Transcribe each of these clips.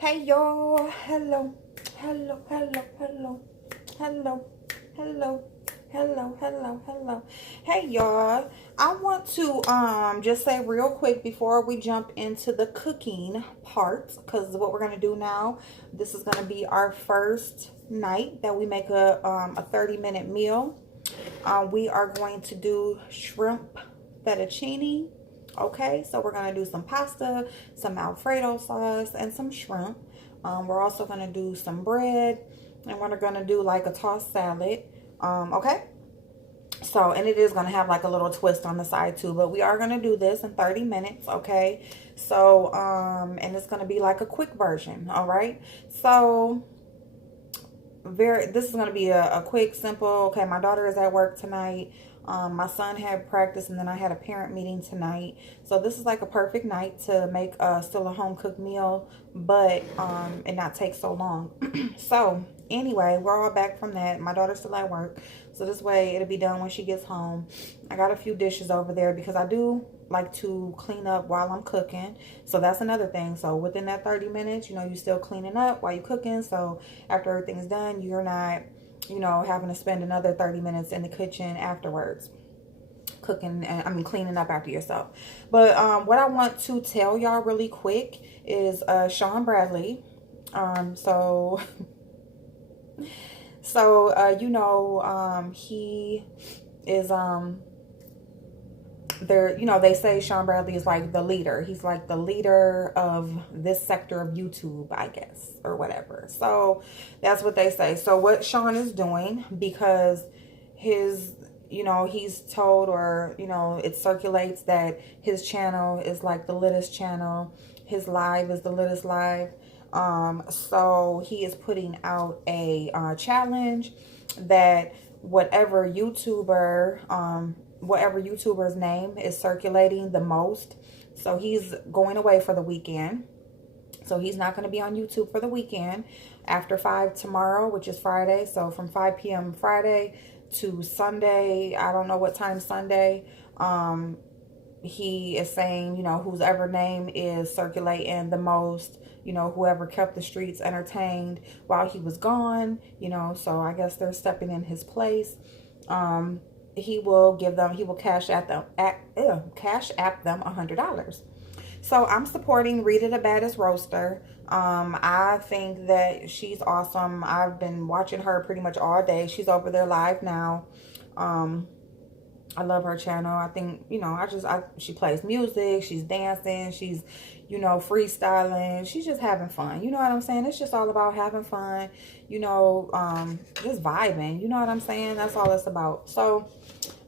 Hey y'all, hello, hello, hello, hello, hello, hello, hello, hello, hello. Hey y'all, I want to just say real quick before we jump into the cooking part, because what we're gonna do now, this is gonna be our first night that we make a 30-minute meal. We are going to do shrimp fettuccine. Okay, so we're gonna do some pasta, some Alfredo sauce, and some shrimp. We're also gonna do some bread, and we're gonna do like a tossed salad. Okay, so and it is gonna have like a little twist on the side too, but we are gonna do this in 30 minutes. Okay, so and it's gonna be like a quick version. All right, so this is going to be a quick, simple. Okay, my daughter is at work tonight. My son had practice, and then I had a parent meeting tonight. So this is like a perfect night to make still a home cooked meal, but and not take so long. So anyway, we're all back from that. My daughter's still at work, so this way it'll be done when she gets home. I got a few dishes over there because I do like to clean up while I'm cooking. So that's another thing. So within that 30 minutes, you know, you're still cleaning up while you're cooking. So after everything's done, you're not, you know, having to spend another 30 minutes in the kitchen afterwards cooking and cleaning up after yourself. But what I want to tell y'all really quick is Sean Bradley. So you know, he is there, you know, they say Sean Bradley is like the leader. He's like the leader of this sector of YouTube, I guess, or whatever. So that's what they say. So what Sean is doing, because his, you know, he's told, or, you know, it circulates that his channel is like the littest channel. His live is the littest live. So he is putting out a challenge that whatever YouTuber's name is circulating the most. So he's going away for the weekend. So he's not going to be on YouTube for the weekend after 5 tomorrow, which is Friday. So from 5 p.m. Friday to Sunday, I don't know what time Sunday, he is saying, you know, whoever name is circulating the most, you know, whoever kept the streets entertained while he was gone, you know, so I guess they're stepping in his place. He will cash app them $100. So I'm supporting Rita the Baddest Roaster. I think that she's awesome. I've been watching her pretty much all day. She's over there live now. I love her channel. I think, you know, she plays music, she's dancing, she's, you know, freestyling. She's just having fun. You know what I'm saying? It's just all about having fun, you know, just vibing. You know what I'm saying? That's all it's about. So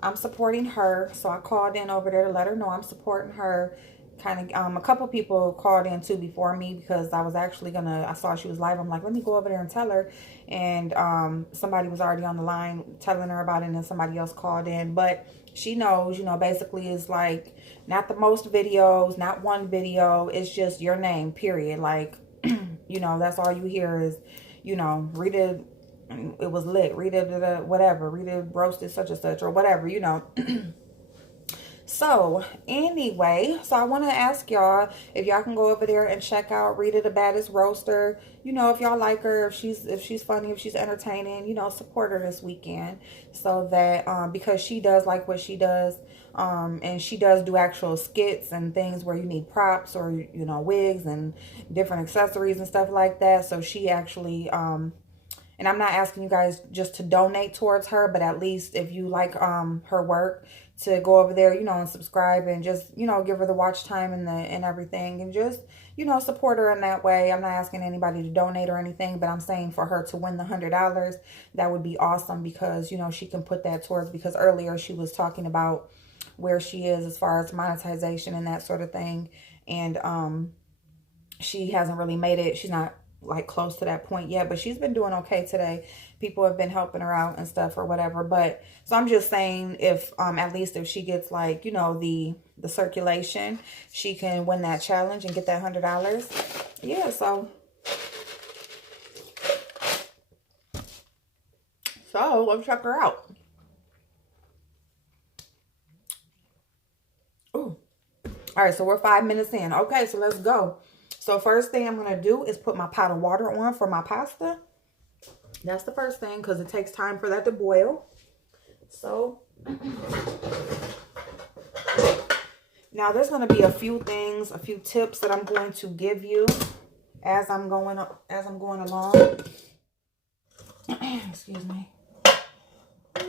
I'm supporting her. So I called in over there to let her know I'm supporting her. Kind of, a couple people called in too before me, because I was actually I saw she was live. I'm like, let me go over there and tell her. And somebody was already on the line telling her about it, and then somebody else called in. But she knows, you know, basically it's like not the most videos, not one video. It's just your name, period. Like, you know, that's all you hear is, you know, Rita, it was lit. Rita, whatever. Rita roasted such and such, or whatever, you know. So anyway, so I want to ask y'all if y'all can go over there and check out Rita the Baddest Roaster. You know, if y'all like her, if she's funny, if she's entertaining, you know, support her this weekend, so that because she does like what she does, and she does do actual skits and things where you need props, or, you know, wigs and different accessories and stuff like that. So she actually and I'm not asking you guys just to donate towards her, but at least if you like her work, to go over there, you know, and subscribe, and just, you know, give her the watch time and everything, and just, you know, support her in that way. I'm not asking anybody to donate or anything, but I'm saying for her to win the $100, that would be awesome, because, you know, she can put that towards, because earlier she was talking about where she is as far as monetization and that sort of thing, and she hasn't really made it. She's not like close to that point yet, but she's been doing okay today. People have been helping her out and stuff or whatever. But so I'm just saying, if at least if she gets, like, you know, the circulation, she can win that challenge and get that $100. Yeah, so let's check her out. Ooh. All right, so we're 5 minutes in. Okay, so let's go. So first thing I'm going to do is put my pot of water on for my pasta. That's the first thing because it takes time for that to boil. So now there's going to be a few things, a few tips that I'm going to give you as I'm going along. Excuse me. I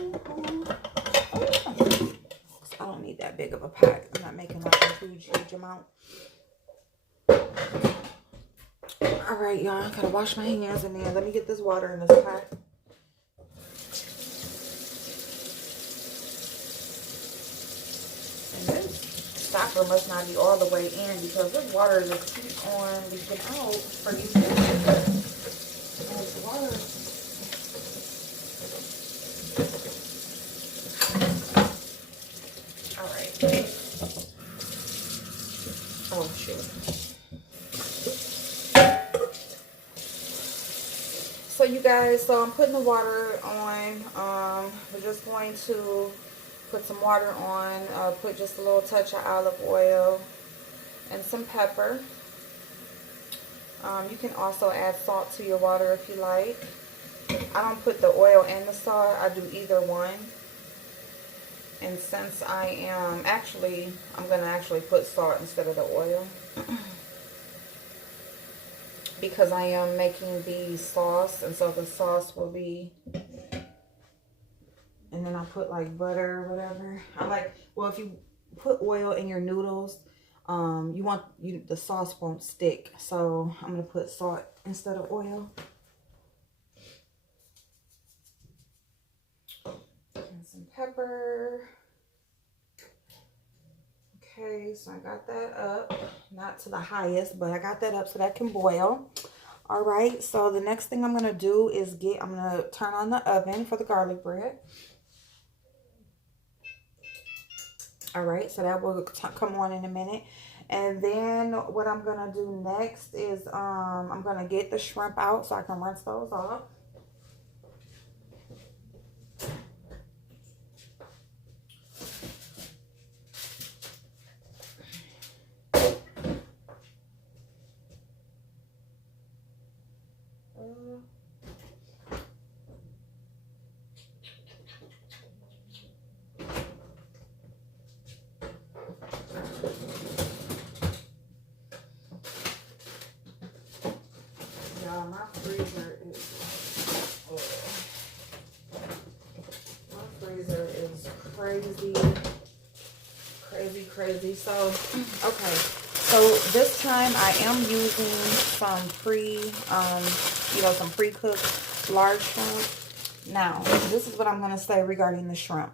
don't need that big of a pot. I'm not making like a huge amount. All right, y'all. I gotta wash my hands in there. Let me get this water in this pot. And this stopper must not be all the way in because this water just keeps on leaking out for these things. And it's water. All right. Oh, shoot. So you guys, so I'm putting the water on. We're just going to put some water on, put just a little touch of olive oil and some pepper. You can also add salt to your water if you like. I don't put the oil and the salt, I do either one. And since I'm going to actually put salt instead of the oil. Because I am making the sauce, and so the sauce will be, and then I put like butter or whatever. Well, if you put oil in your noodles, the sauce won't stick. So I'm gonna put salt instead of oil. And some pepper. Okay, so I got that up, not to the highest, but I got that up so that can boil. All right, so the next thing I'm going to do is I'm going to turn on the oven for the garlic bread. All right, so that will come on in a minute. And then what I'm going to do next is I'm going to get the shrimp out so I can rinse those off. My freezer is crazy. So, okay. So this time I am using some some pre-cooked large shrimp. Now, this is what I'm going to say regarding the shrimp.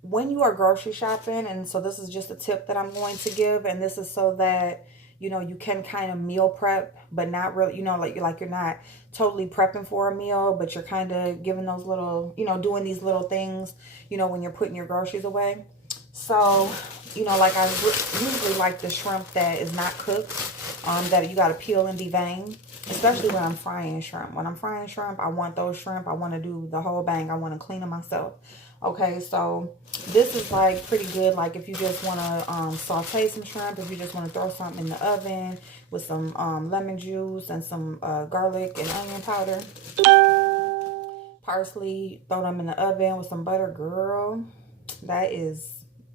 When you are grocery shopping, and so this is just a tip that I'm going to give, and this is so that you can kind of meal prep, but not really, like you're not totally prepping for a meal, but you're kind of giving those little, doing these little things, when you're putting your groceries away. So, like I usually like the shrimp that is not cooked, that you got to peel and devein, especially when I'm frying shrimp. When I'm frying shrimp, I want those shrimp. I want to do the whole bang. I want to clean them myself. Okay, so this is like pretty good. Like if you just want to saute some shrimp, if you just want to throw something in the oven with some lemon juice and some garlic and onion powder, parsley, throw them in the oven with some butter, girl,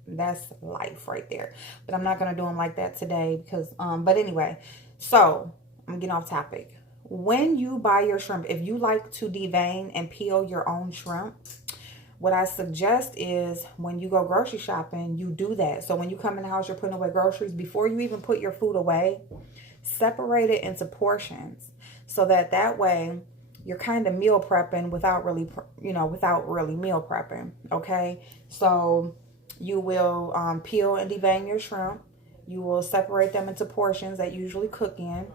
that's life right there. But I'm not going to do them like that today because, but anyway, so I'm getting off topic. When you buy your shrimp, if you like to devein and peel your own shrimp, what I suggest is when you go grocery shopping, you do that. So when you come in the house, you're putting away groceries. Before you even put your food away, separate it into portions so that way you're kind of meal prepping without really meal prepping. Okay, so you will peel and devein your shrimp. You will separate them into portions that you usually cook in,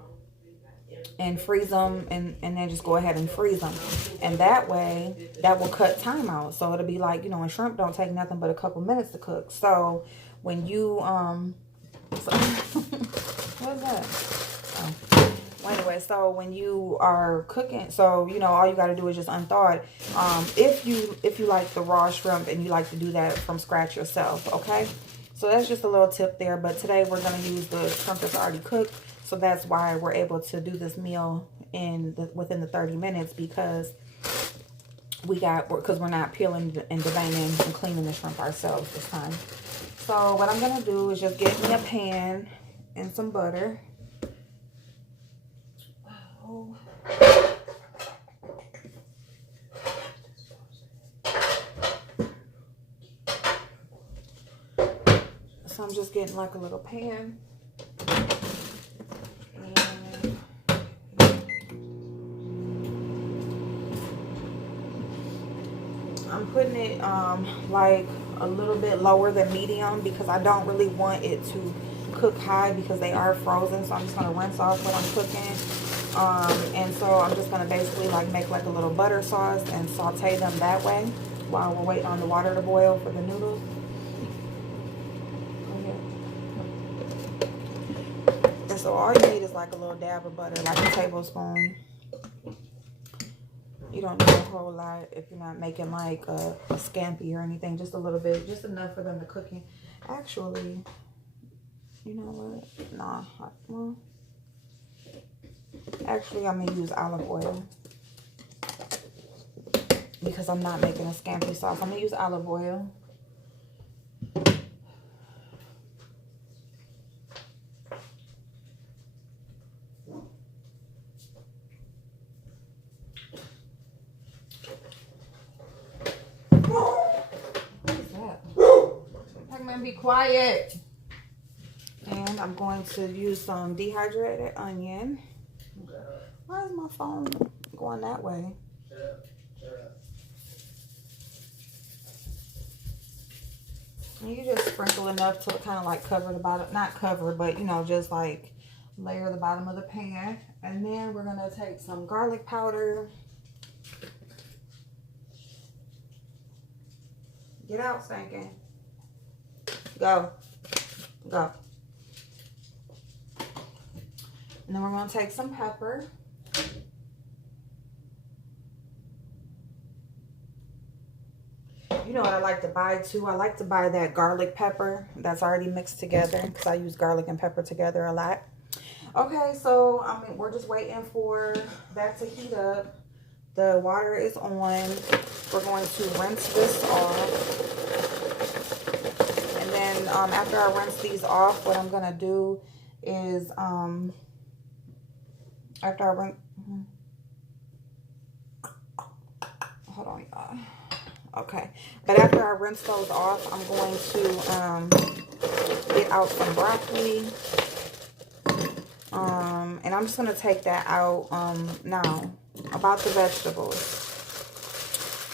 and freeze them, and then just go ahead and freeze them. And that way, that will cut time out. So it'll be like, and shrimp don't take nothing but a couple minutes to cook. So when you, what is that? Oh. Well, anyway, so when you are cooking, so, all you got to do is just unthaw it. If you like the raw shrimp and you like to do that from scratch yourself, okay? So that's just a little tip there. But today we're going to use the shrimp that's already cooked. So that's why we're able to do this meal within the 30 minutes, because we're not peeling and deveining and cleaning the shrimp ourselves this time. So what I'm going to do is just get me a pan and some butter. Oh. So I'm just getting like a little pan. And I'm putting it like a little bit lower than medium, because I don't really want it to cook high because they are frozen. So I'm just going to rinse off what I'm cooking. And so I'm just going to basically like make like a little butter sauce and saute them that way while we're waiting on the water to boil for the noodles. And so all you need is like a little dab of butter, like a tablespoon. You don't need a whole lot if you're not making like a scampi or anything. Just a little bit, just enough for them to cook in. Actually, you know what? Nah, well, actually I'm gonna use olive oil because I'm not making a scampi sauce. I'm gonna use olive oil. Be quiet. And I'm going to use some dehydrated onion. Why is my phone going that way? And you just sprinkle enough to kind of like cover the bottom, not cover, but you know, just like layer the bottom of the pan. And then we're gonna take some garlic powder. Get out, stinking. Go. Go. And then we're going to take some pepper. You know what I like to buy too? I like to buy that garlic pepper that's already mixed together, because I use garlic and pepper together a lot. Okay, so we're just waiting for that to heat up. The water is on. We're going to rinse this off. After I rinse these off, what I'm gonna do is after I rinse, hold on, y'all. Okay, but after I rinse those off, I'm going to get out some broccoli, and I'm just gonna take that out now. About the vegetables.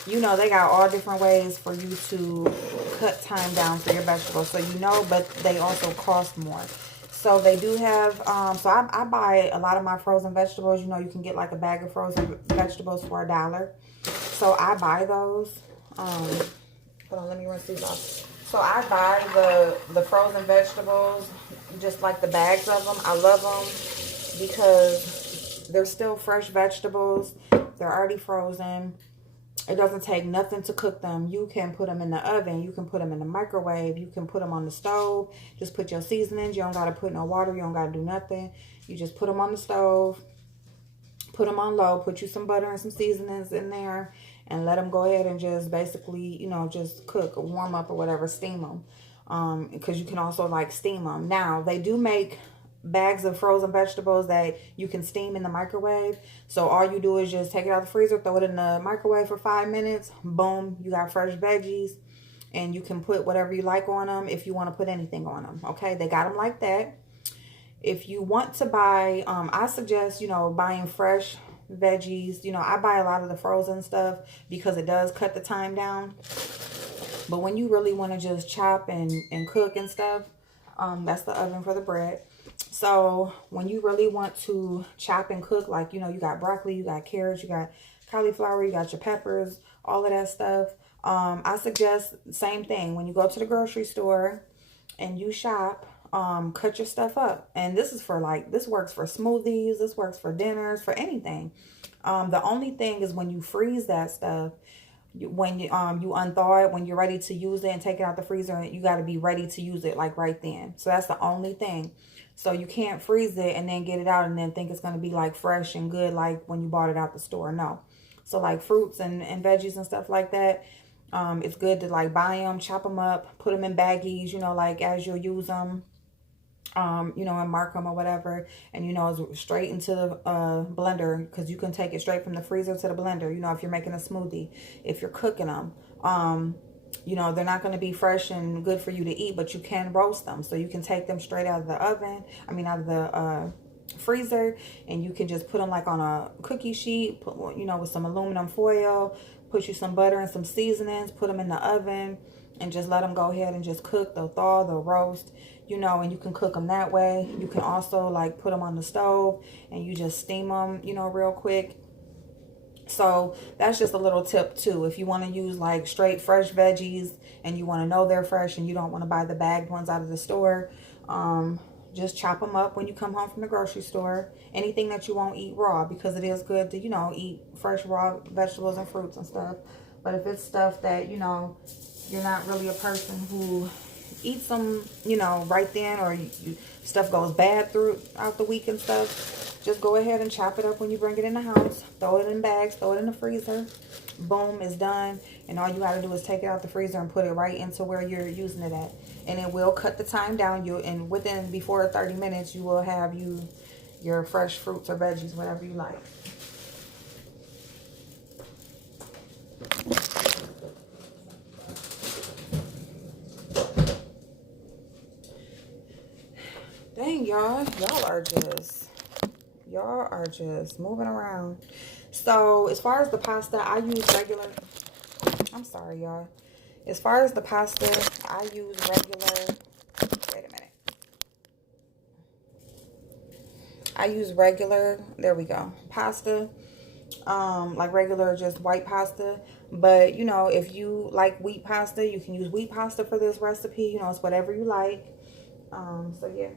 You know, they got all different ways for you to cut time down for your vegetables. So you know, but they also cost more. So they do have, so I buy a lot of my frozen vegetables. You know, you can get like a bag of frozen vegetables for $1. So I buy those. Hold on, let me rinse these off. So I buy the frozen vegetables, just like the bags of them. I love them because they're still fresh vegetables. They're already frozen. It doesn't take nothing to cook them. You can put them in the oven. You can put them in the microwave. You can put them on the stove. Just put your seasonings. You don't got to put no water. You don't got to do nothing. You just put them on the stove. Put them on low. Put you some butter and some seasonings in there. And let them go ahead and just basically, you know, just cook, warm up or whatever. Steam them. Because you can also like steam them. Now, they do make bags of frozen vegetables that you can steam in the microwave. So all you do is just take it out of the freezer, throw it in the microwave for 5 minutes. Boom, you got fresh veggies, and you can put whatever you like on them if you want to put anything on them. Okay, they got them like that. If you want to buy, I suggest, you know, buying fresh veggies. You know, I buy a lot of the frozen stuff because it does cut the time down. But when you really want to just chop and cook and stuff, that's the oven for the bread. So when you really want to chop and cook, like, you know, you got broccoli, you got carrots, you got cauliflower, you got your peppers, all of that stuff. I suggest same thing. When you go to the grocery store and you shop, cut your stuff up. And this is for like, this works for smoothies. This works for dinners, for anything. The only thing is when you freeze that stuff, when you unthaw it, when you're ready to use it and take it out the freezer, you got to be ready to use it like right then. So that's the only thing. So you can't freeze it and then get it out and then think it's going to be like fresh and good like when you bought it out the store. No. So like fruits and veggies and stuff like that, it's good to like buy them, chop them up, put them in baggies, you know, like as you'll use them, you know, and mark them or whatever. And, you know, straight into the blender, because you can take it straight from the freezer to the blender, you know, if you're making a smoothie, if you're cooking them. You know, they're not going to be fresh and good for you to eat, but you can roast them. So you can take them straight out of the oven, out of the freezer, and you can just put them like on a cookie sheet, put, you know, with some aluminum foil, put you some butter and some seasonings, put them in the oven, and just let them go ahead and just cook. They'll thaw, they'll roast, you know, and you can cook them that way. You can also like put them on the stove and you just steam them, you know, real quick. So that's just a little tip too. If you want to use like straight fresh veggies and you want to know they're fresh and you don't want to buy the bagged ones out of the store, just chop them up when you come home from the grocery store. Anything that you won't eat raw, because it is good to, you know, eat fresh raw vegetables and fruits and stuff. But if it's stuff that, you know, you're not really a person who eats them, you know, right then, or stuff goes bad throughout the week and stuff, just go ahead and chop it up when you bring it in the house. Throw it in bags, throw it in the freezer. Boom, it's done. And all you got to do is take it out the freezer and put it right into where you're using it at. And it will cut the time down. And before 30 minutes, you will have your fresh fruits or veggies, whatever you like. Dang, y'all are just moving around. So as far as the pasta, I use regular. I'm sorry, y'all. As far as the pasta, I use regular. Wait a minute. I use regular. There we go. Pasta. Like regular, just white pasta. But you know, if you like wheat pasta, you can use wheat pasta for this recipe. You know, it's whatever you like. So yeah.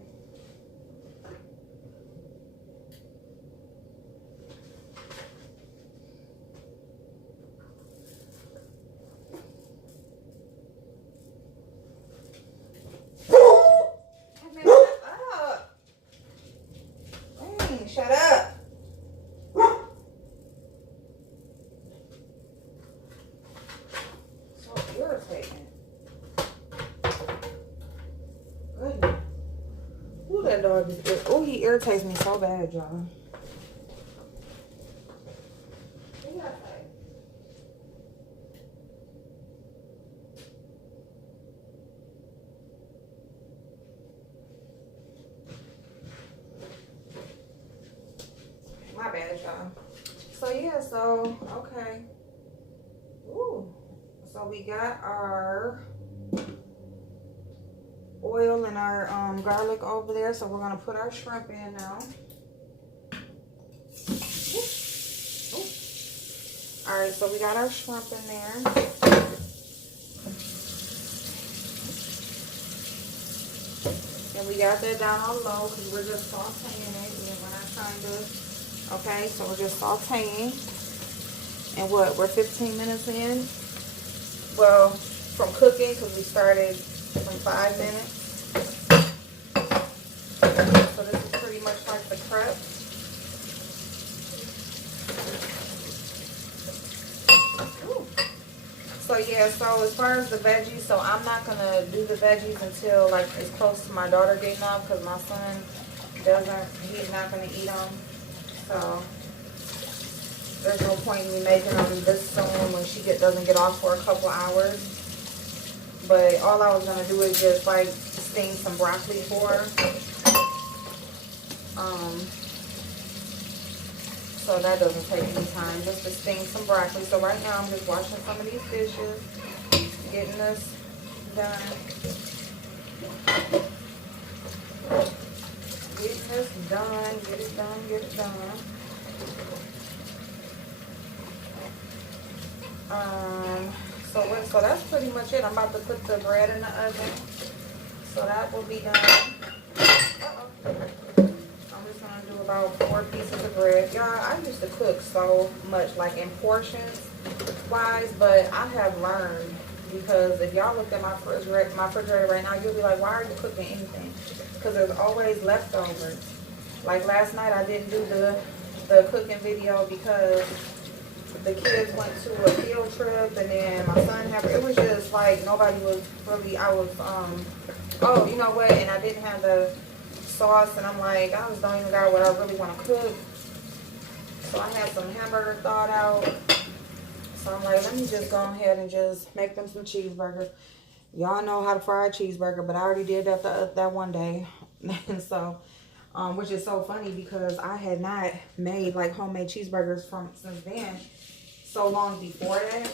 Shut up. So irritating. Goodness. Ooh, that dog is. Oh, he irritates me so bad, y'all. My bad, y'all. So yeah, okay. Ooh. So we got our oil and our garlic over there. So we're gonna put our shrimp in now. Ooh. Ooh. All right, so we got our shrimp in there. And we got that down on low because we're just sauteing it. We're not trying to. Okay, so we're just sauteing. And what, we're 15 minutes in? Well, from cooking, because we started from 5 minutes. So this is pretty much like the prep. Ooh. So yeah, so as far as the veggies, so I'm not going to do the veggies until like it's close to my daughter getting up, because my son he's not going to eat them. So there's no point in me making them this soon when she doesn't get off for a couple hours. But all I was gonna do is just like steam some broccoli for her. So that doesn't take any time, just to steam some broccoli. So right now I'm just washing some of these dishes, getting this done. Get this done, get it done, get it done. So that's pretty much it. I'm about to put the bread in the oven. So that will be done. I'm just gonna do about 4 pieces of bread. Y'all, I used to cook so much, like in portions. wise, but I have learned, because if y'all looked at my refrigerator right now, you'll be like, why are you cooking anything? Because there's always leftovers. Like last night, I didn't do the cooking video because the kids went to a field trip, and then my son had, it was just like nobody was really, I was, oh, you know what, and I didn't have the sauce, and I'm like, I just don't even got what I really want to cook. So I had some hamburger thawed out. So I'm like, let me just go ahead and just make them some cheeseburgers. Y'all know how to fry a cheeseburger, but I already did that that one day. And so, which is so funny because I had not made like homemade cheeseburgers since then, so long before that.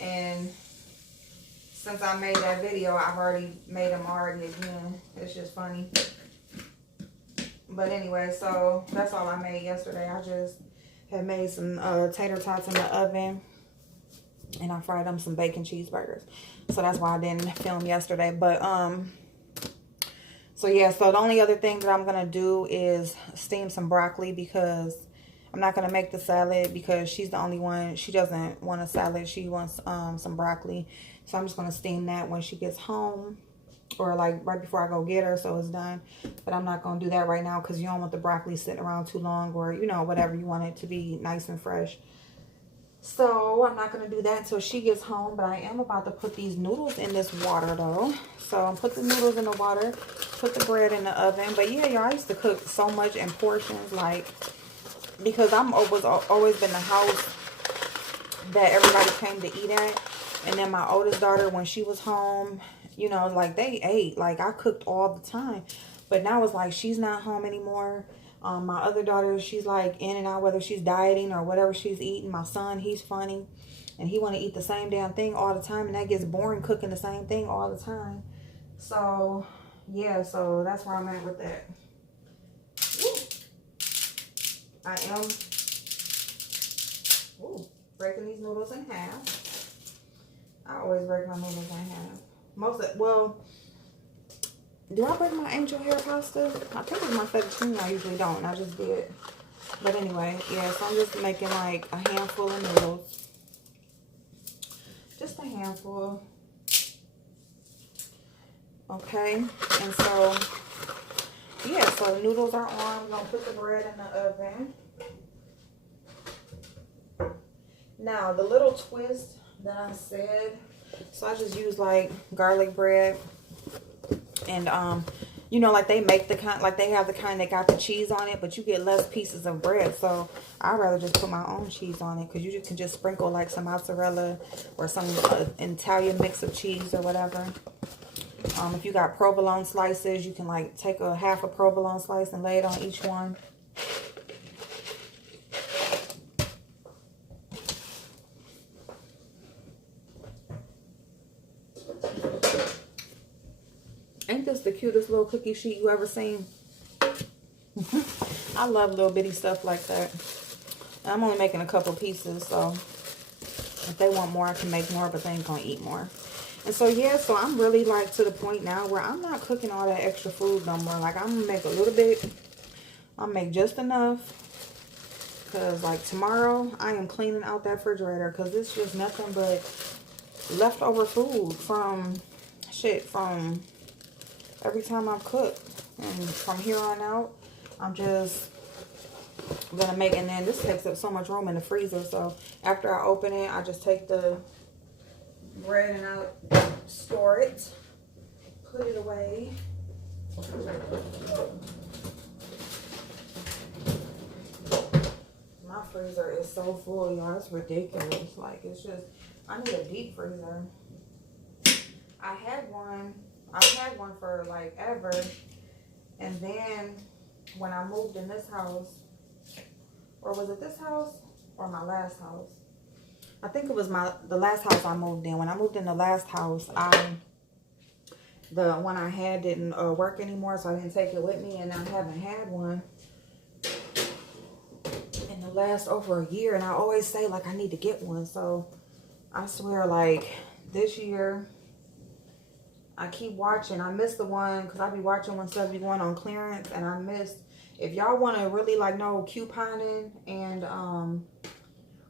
And since I made that video, I've already made them again. It's just funny. But anyway, so that's all I made yesterday. I just had made some tater tots in the oven, and I fried them some bacon cheeseburgers. So that's why I didn't film yesterday. But so yeah, so the only other thing that I'm gonna do is steam some broccoli, because I'm not gonna make the salad because she's the only one, she doesn't want a salad, she wants some broccoli. So I'm just gonna steam that when she gets home, or like right before I go get her, so it's done. But I'm not gonna do that right now because you don't want the broccoli sitting around too long, or you know, whatever, you want it to be nice and fresh. So I'm not gonna do that until she gets home. But I am about to put these noodles in this water though. So I'm put the noodles in the water, put the bread in the oven. But yeah, y'all, I used to cook so much in portions, like, because I'm always been the house that everybody came to eat at. And then my oldest daughter, when she was home, you know, like they ate, like I cooked all the time. But now it's like she's not home anymore. My other daughter, she's like in and out, whether she's dieting or whatever she's eating. My son, he's funny, and he want to eat the same damn thing all the time, and that gets boring, cooking the same thing all the time. So yeah, so that's where I'm at with that. Woo. I am breaking these noodles in half. I always break my noodles in half. Well, do I break my angel hair pasta? I think it's my fettuccine. I usually don't. I just did. But anyway, yeah, so I'm just making like a handful of noodles. Just a handful. Okay. And so, yeah, so the noodles are on. We're going to put the bread in the oven. Now, the little twist that I said, so I just use like garlic bread. And you know, like they make the kind, like they have the kind that got the cheese on it, but you get less pieces of bread. So I'd rather just put my own cheese on it, because you can just sprinkle like some mozzarella or some Italian mix of cheese or whatever. If you got provolone slices, you can like take a half a provolone slice and lay it on each one. Ain't this the cutest little cookie sheet you ever seen? I love little bitty stuff like that. And I'm only making a couple pieces, so if they want more, I can make more, but they ain't gonna eat more. And so yeah, so I'm really like to the point now where I'm not cooking all that extra food no more. Like I'm gonna make a little bit. I'll make just enough, because like tomorrow I am cleaning out that refrigerator, because it's just nothing but leftover food from every time I've cooked. And from here on out, I'm just gonna make, and then this takes up so much room in the freezer. So after I open it, I just take the bread and I store it, put it away. My freezer is so full, y'all. It's ridiculous. Like, it's just, I need a deep freezer. I've had one for like ever, and then when I moved in this house, or was it this house or my last house? I think it was the last house I moved in. When I moved in the last house, the one I had didn't work anymore, so I didn't take it with me, and I haven't had one in the last over a year. And I always say like I need to get one. So I swear, like this year, I keep watching. I missed the one because I be watching when stuff be going on clearance, and I missed. If y'all want to really like know couponing and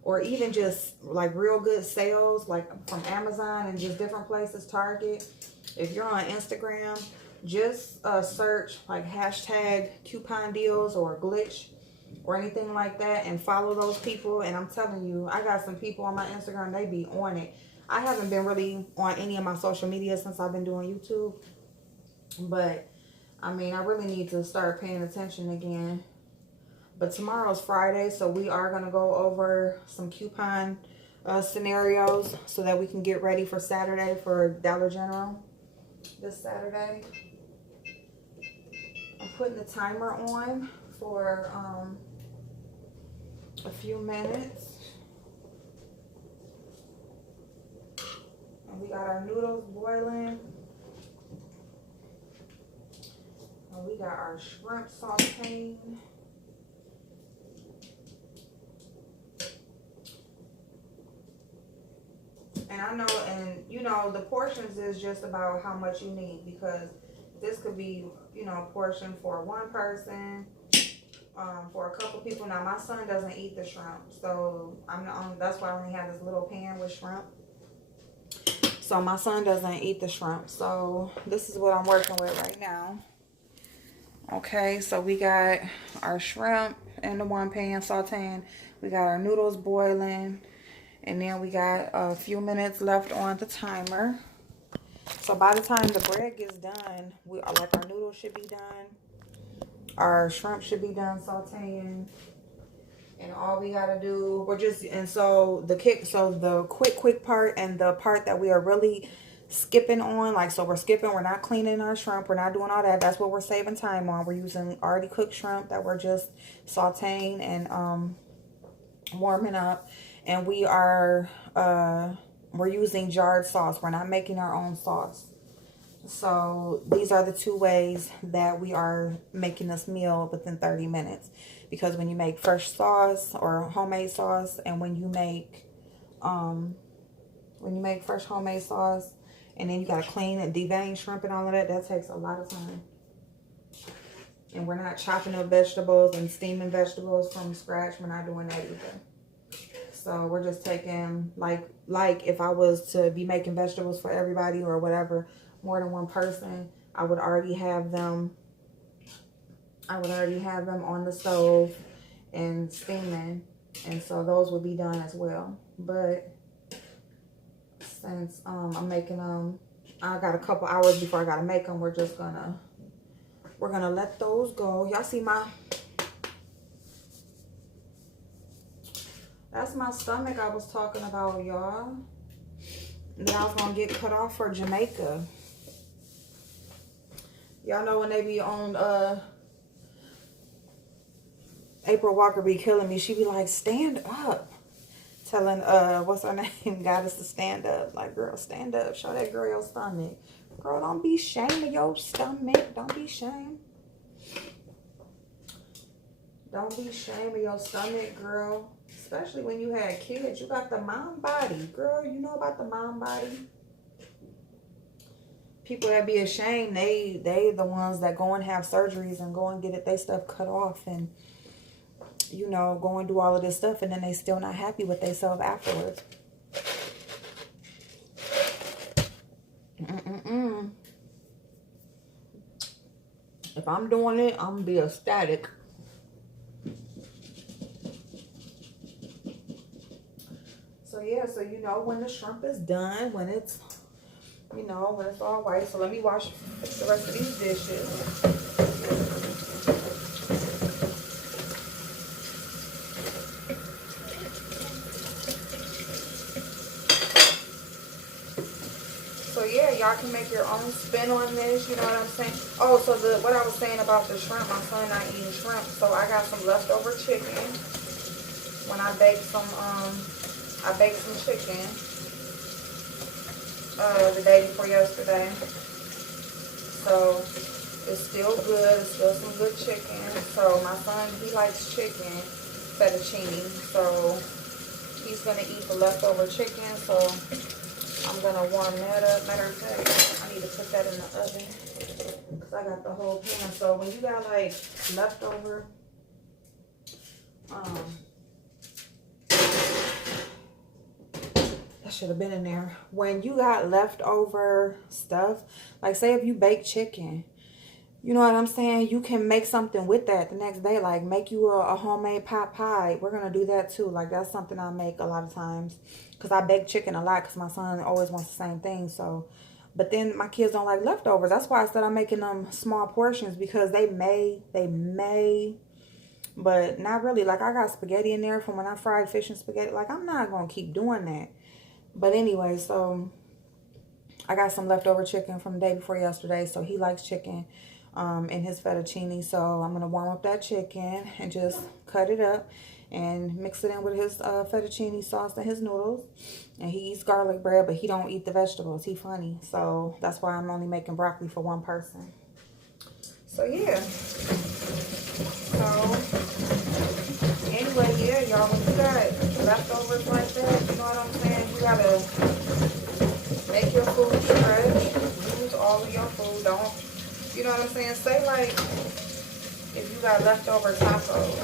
or even just like real good sales, like from Amazon and just different places, Target. If you're on Instagram, just search like hashtag coupon deals or glitch or anything like that and follow those people. And I'm telling you, I got some people on my Instagram, they be on it. I haven't been really on any of my social media since I've been doing YouTube. But, I mean, I really need to start paying attention again. But tomorrow's Friday, so we are going to go over some coupon scenarios so that we can get ready for Saturday for Dollar General this Saturday. I'm putting the timer on for a few minutes. And we got our noodles boiling. And we got our shrimp sauteing. And I know, and you know, the portions is just about how much you need, because this could be, you know, a portion for one person, for a couple people. Now, my son doesn't eat the shrimp, so that's why I only have this little pan with shrimp. So my son doesn't eat the shrimp, so this is what I'm working with right now. Okay, so we got our shrimp in the one pan sauteing. We got our noodles boiling. And then we got a few minutes left on the timer. So by the time the bread gets done, like our noodles should be done. Our shrimp should be done sauteing. And all we gotta do, so the quick part and the part that we are really skipping on, like, so we're skipping, we're not cleaning our shrimp, we're not doing all that. That's what we're saving time on. We're using already cooked shrimp that we're just sauteing and warming up. And we're using jarred sauce. We're not making our own sauce. So these are the two ways that we are making this meal within 30 minutes. Because when you make fresh sauce or homemade sauce, and when you make fresh homemade sauce, and then you gotta clean and devein shrimp and all of that, that takes a lot of time. And we're not chopping up vegetables and steaming vegetables from scratch. We're not doing that either. So we're just taking, like if I was to be making vegetables for everybody or whatever, more than one person, I would already have them on the stove and steaming. And so those would be done as well. But since I'm making them, I got a couple hours before I got to make them, we're gonna let those go. Y'all see that's my stomach I was talking about, y'all. Now it's gonna get cut off for Jamaica. Y'all know when they be on, April Walker be killing me. She be like, stand up. Telling, what's her name? Goddess to stand up. Like, girl, stand up. Show that girl your stomach. Girl, don't be ashamed of your stomach. Don't be ashamed. Don't be ashamed of your stomach, girl. Especially when you had kids. You got the mom body. Girl, you know about the mom body? People that be ashamed, they the ones that go and have surgeries and go and get their stuff cut off and, you know, go and do all of this stuff, and then they still not happy with themselves afterwards. If I'm doing it, I'm gonna be ecstatic. So yeah, so you know when the shrimp is done, when it's, you know, when it's all white. So let me wash the rest of these dishes. So yeah, y'all can make your own spin on this, you know what I'm saying? Oh, so what I was saying about the shrimp, my son not eating shrimp, so I got some leftover chicken. When I baked some chicken the day before yesterday. So it's still good, it's still some good chicken. So my son, he likes chicken, fettuccine, so he's gonna eat the leftover chicken. So I'm gonna warm that up. Matter of fact, I need to put that in the oven because I got the whole pan. So when you got like leftover should have been in there. When you got leftover stuff, like say if you bake chicken, you know what I'm saying? You can make something with that the next day. Like make you a homemade pot pie. We're going to do that too. Like that's something I make a lot of times. Because I bake chicken a lot because my son always wants the same thing. So, but then my kids don't like leftovers. That's why I said I'm making them small portions. Because they may, but not really. Like I got spaghetti in there from when I fried fish and spaghetti. Like I'm not going to keep doing that. But anyway, so I got some leftover chicken from the day before yesterday. So he likes chicken. In his fettuccine, so I'm gonna warm up that chicken and just cut it up and mix it in with his fettuccine sauce and his noodles. And he eats garlic bread, but he don't eat the vegetables. He funny, so that's why I'm only making broccoli for one person. So yeah. So anyway, yeah, y'all, when you got leftovers like that, you know what I'm saying? You gotta make your food fresh. Use all of your food. Don't. You know what I'm saying? Say like, if you got leftover tacos.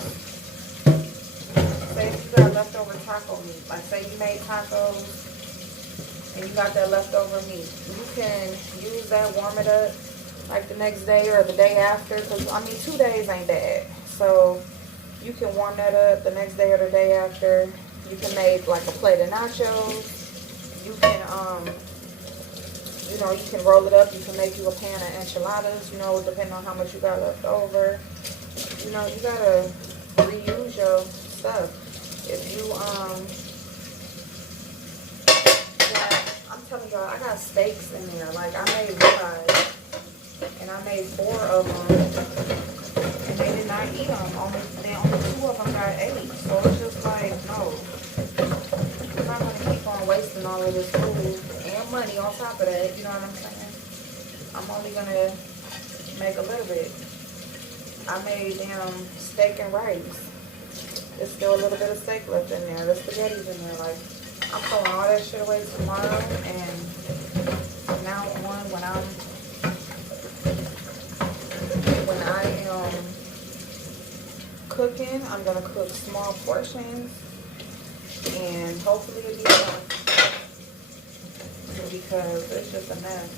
Say if you got leftover taco meat. Like say you made tacos and you got that leftover meat. You can use that, warm it up like the next day or the day after. Because, I mean, 2 days ain't bad. So, you can warm that up the next day or the day after. You can make like a plate of nachos. You can, you know, you can roll it up. You can make you a pan of enchiladas, you know, depending on how much you got left over. You know, you gotta reuse your stuff. If you, yeah, I'm telling y'all, I got steaks in there. Like, I made ribeyes, and I made 4 of them, and they did not eat them. Only 2 of them got ate. So it's just like, no. I'm not gonna keep on wasting all of this food. Money on top of that, you know what I'm saying? I'm only gonna make a little bit. I made steak and rice. There's still a little bit of steak left in there. The spaghetti's in there. Like, I'm throwing all that shit away tomorrow, and from now on, when I am cooking, I'm gonna cook small portions, and hopefully it'll be enough. Because it's just a mess.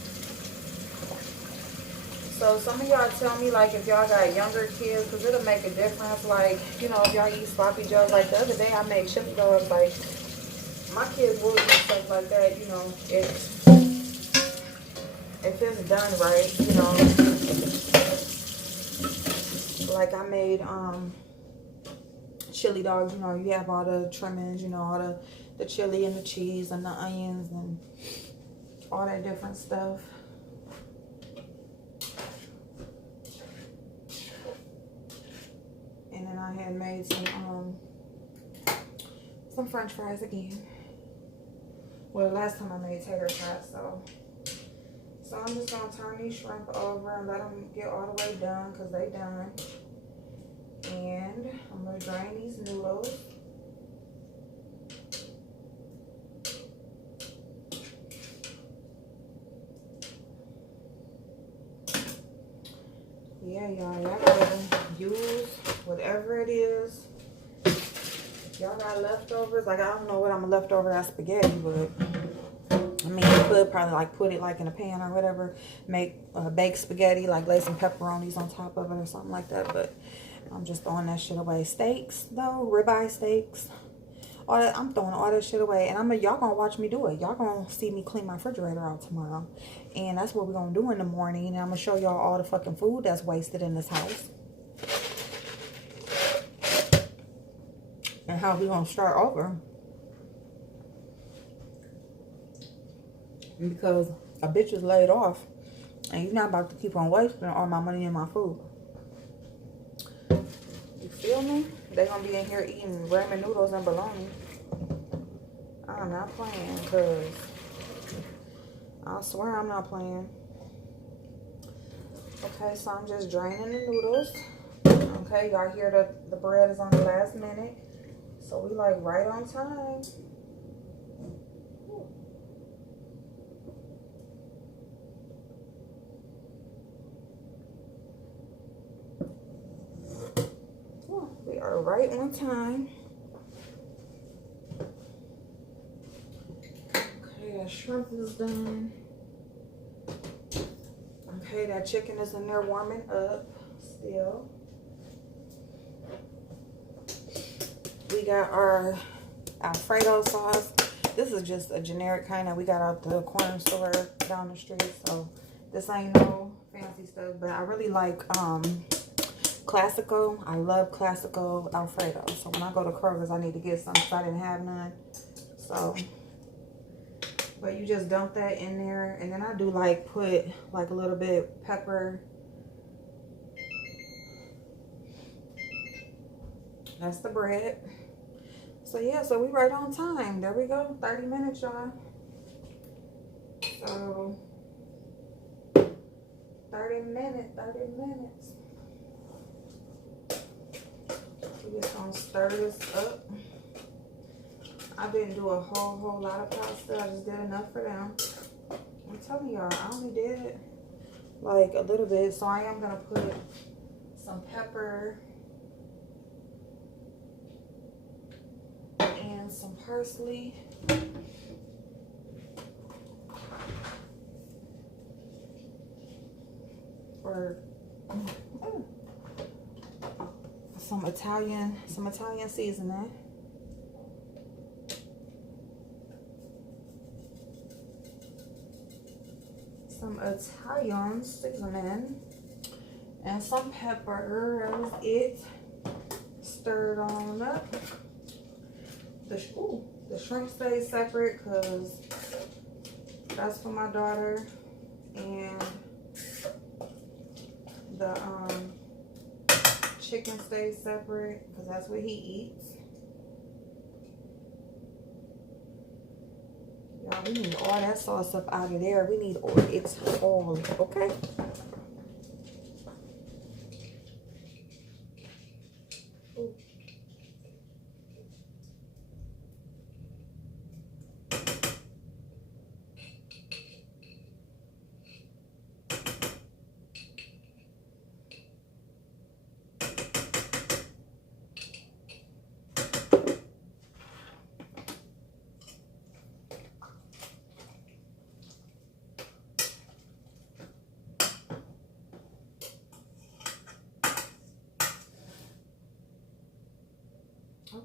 So some of y'all tell me, like, if y'all got younger kids, because it'll make a difference. Like, you know, if y'all eat sloppy joes, like the other day I made chili dogs. Like, my kids will eat stuff like that, you know, if it's done right, you know. Like I made chili dogs, you know, you have all the trimmings, you know, all the chili and the cheese and the onions and all that different stuff. And then I had made some french fries again. Well, last time I made tater tots, so I'm just gonna turn these shrimp over and let them get all the way done, because they done. And I'm gonna drain these noodles. Yeah, y'all gotta use whatever it is. Y'all got leftovers. Like, I don't know what I'm left over that spaghetti, but I mean, you could probably like put it like in a pan or whatever. Make baked spaghetti, like lay some pepperonis on top of it or something like that. But I'm just throwing that shit away. Steaks, though, ribeye steaks. All that, I'm throwing all that shit away. And y'all gonna watch me do it. Y'all gonna see me clean my refrigerator out tomorrow. And that's what we're gonna do in the morning. And I'm gonna show y'all all the fucking food that's wasted in this house. And how we gonna start over. Because a bitch is laid off. And you're not about to keep on wasting all my money and my food. You feel me? They gonna be in here eating ramen noodles and bologna. I'm not playing, because I swear I'm not playing. Okay, so I'm just draining the noodles. Okay, y'all hear the bread is on the last minute. So we like right on time. We are right on time. that shrimp is done. Okay, that chicken is in there warming up still. We got our Alfredo sauce. This is just a generic kind that we got out the corner store down the street. So this ain't no fancy stuff, but I really like Classico. I love Classico Alfredo. So when I go to Kroger's, I need to get some because I didn't have none. So, but you just dump that in there, and then I do like put like a little bit pepper. That's the bread. So yeah, so we right on time. There we go, 30 minutes, y'all. So 30 minutes. We just gonna stir this up. I didn't do a whole lot of pasta. I just did enough for them. I'm telling y'all, I only did like a little bit. So I am gonna put some pepper and some parsley. Or some Italian seasoning. Some Italian seasoning and some pepper. That was it. Stir it on up. The shrimp stays separate because that's for my daughter, and the chicken stays separate because that's what he eats. Y'all, we need all that sauce up out of there. We need all, it's all, okay? Ooh.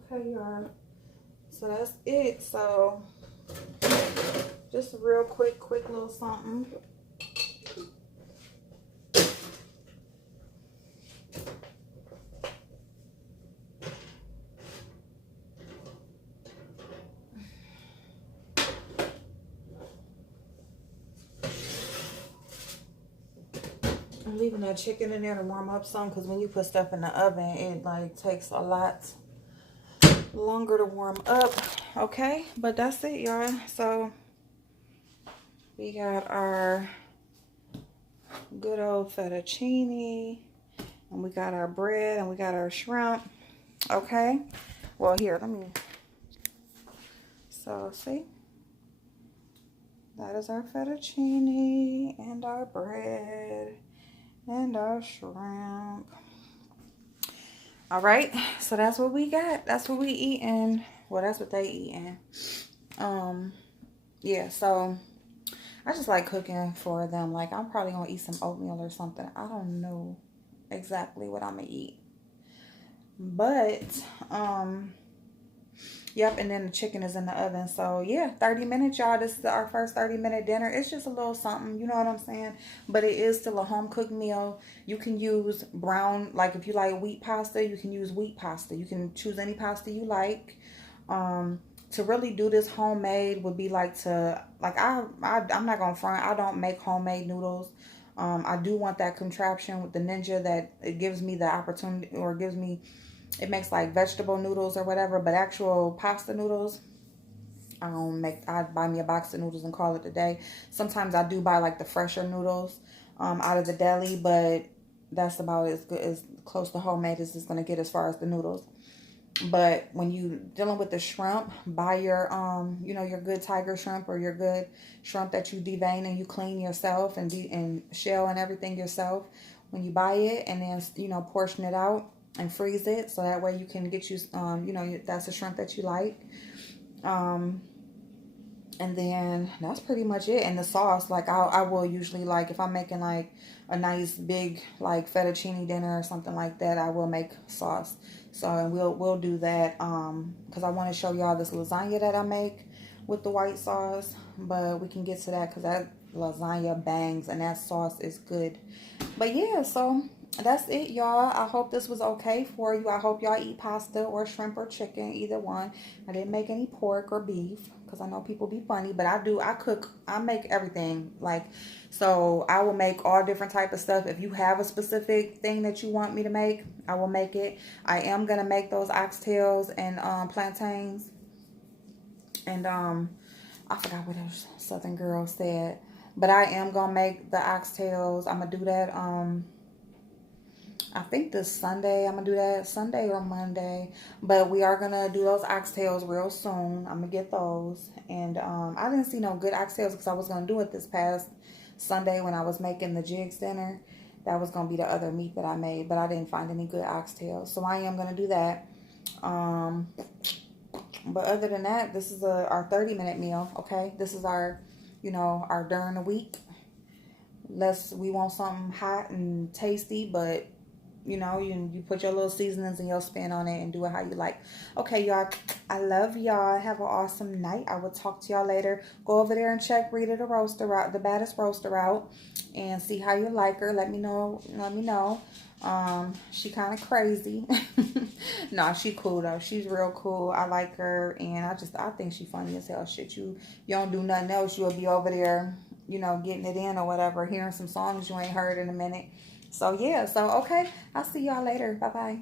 Okay, y'all. So that's it. So just a real quick little something. I'm leaving that chicken in there to warm up some because when you put stuff in the oven, it like takes a lot longer to warm up. Okay, but that's it, y'all. So we got our good old fettuccine, and we got our bread, and we got our shrimp. Okay, well, here, let me, so see, that is our fettuccine and our bread and our shrimp. All right, so that's what we got. That's what we eating. Well, that's what they eating. Yeah, so I just like cooking for them. Like, I'm probably gonna eat some oatmeal or something. I don't know exactly what I'm gonna eat, but yep. And then the chicken is in the oven. So yeah, 30 minutes, y'all. This is our first 30-minute dinner. It's just a little something, you know what I'm saying? But it is still a home cooked meal. You can use brown, like if you like wheat pasta, you can use wheat pasta. You can choose any pasta you like. To really do this homemade would be like to, like I'm not gonna front, I don't make homemade noodles. I do want that contraption with the Ninja that it gives me the opportunity, or gives me, it makes like vegetable noodles or whatever, but actual pasta noodles, I don't make. I buy me a box of noodles and call it a day. Sometimes I do buy like the fresher noodles out of the deli, but that's about as good, as close to homemade as it's gonna get as far as the noodles. But when you dealing with the shrimp, buy your you know, your good tiger shrimp, or your good shrimp that you devein and you clean yourself and shell and everything yourself when you buy it, and then, you know, portion it out and freeze it, so that way you can get you you know, that's a shrimp that you like. And then that's pretty much it. And the sauce, like I will usually, like if I'm making like a nice big like fettuccine dinner or something like that, I will make sauce. So and we'll do that because I want to show y'all this lasagna that I make with the white sauce. But we can get to that because that lasagna bangs and that sauce is good. But yeah, so that's it, y'all. I hope this was okay for you. I hope y'all eat pasta or shrimp or chicken, either one. I didn't make any pork or beef because I know people be funny, but I cook, I make everything. Like, so I will make all different type of stuff. If you have a specific thing that you want me to make, I will make it. I am gonna make those oxtails and plantains, and I forgot what else Southern Girl said, but I am gonna make the oxtails. I'm gonna do that I think this Sunday. I'm gonna do that Sunday or Monday, but we are gonna do those oxtails real soon. I'm gonna get those, and I didn't see no good oxtails because I was gonna do it this past Sunday when I was making the jigs dinner. That was gonna be the other meat that I made, but I didn't find any good oxtails, so I am gonna do that. But other than that, this is our 30-minute meal. Okay, this is our, our during the week. We want something hot and tasty, but you put your little seasonings and your spin on it and do it how you like. Okay, y'all, I love y'all. Have an awesome night. I will talk to y'all later. Go over there and check Rita the roaster out, the baddest roaster out, and see how you like her. Let me know. She kind of crazy. No, she cool though. She's real cool. I like her, and I think she funny as hell. Shit, you don't do nothing else, you'll be over there, getting it in or whatever, hearing some songs you ain't heard in a minute. So yeah, okay, I'll see y'all later. Bye bye.